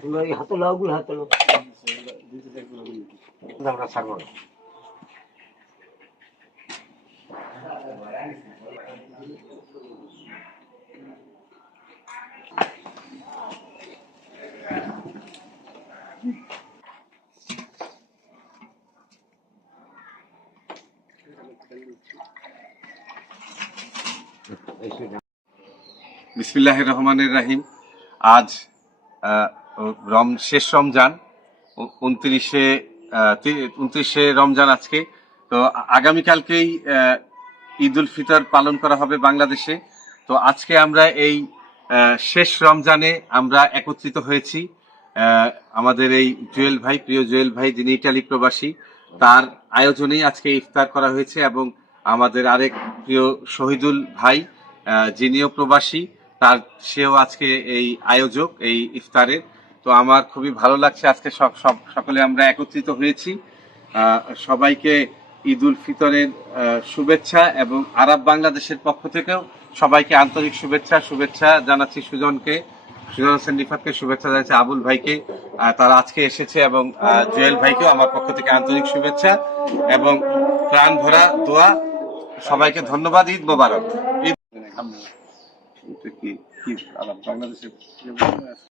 তোমরা এই হাতে লাও গুলো হাতে আমরা ছাড়বো না বিসমিল্লাহ রহমানের রাহিম। আজ রম, শেষ রমজান উনত্রিশে উনত্রিশে রমজান আজকে। তো আগামীকালকেই ঈদ উল ফিতর পালন করা হবে বাংলাদেশে। তো আজকে আমরা এই শেষ রমজানে আমরা একত্রিত হয়েছি। আমাদের এই জুয়েল ভাই, প্রিয় জুয়েল ভাই, যিনি ইটালি প্রবাসী, তার আয়োজনেই আজকে ইফতার করা হয়েছে এবং আমাদের আরেক প্রিয় শহীদুল ভাই যিনিও প্রবাসী। তার সেও আজকে এই আয়োজক, এই ইফতারের। তো আমার খুবই ভালো লাগছে আজকে সব সব, সকলে আমরা একত্রিত হয়েছি। সবাইকে ঈদ উল ফিতরের শুভেচ্ছা এবং আরব বাংলাদেশের পক্ষ থেকেও সবাইকে আন্তরিক শুভেচ্ছা শুভেচ্ছা জানাচ্ছি সুজনকে, সুজন হোসেন রিফাতকে শুভেচ্ছা জানাচ্ছি আবুল ভাইকে। তারা আজকে এসেছে এবং জুয়েল ভাইকেও আমার পক্ষ থেকে আন্তরিক শুভেচ্ছা এবং প্রাণ ভরা দোয়া। সবাইকে ধন্যবাদ, ঈদ মোবারক। ঈদ কি কি আলাপ বাংলাদেশে